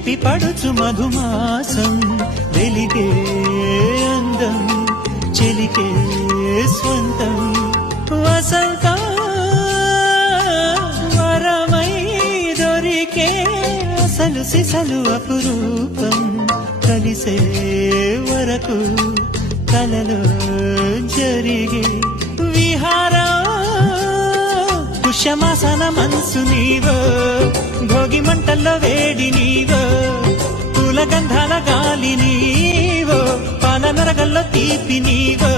చిలిపి పడుచు మధుమాసం వెలిగే అందం చెలికే స్వంతం వసంతం వరమై దొరికే అసలు సిసలు అపురూపం కలిసే వరకు కలలో జరిగే విహారం పుష్యమాసన మనసు నీవో భోగి మంటల్లో వేడి నీవో పూల గంధాల గాలి నీవో పాల నరగల్లో తీపి నీవో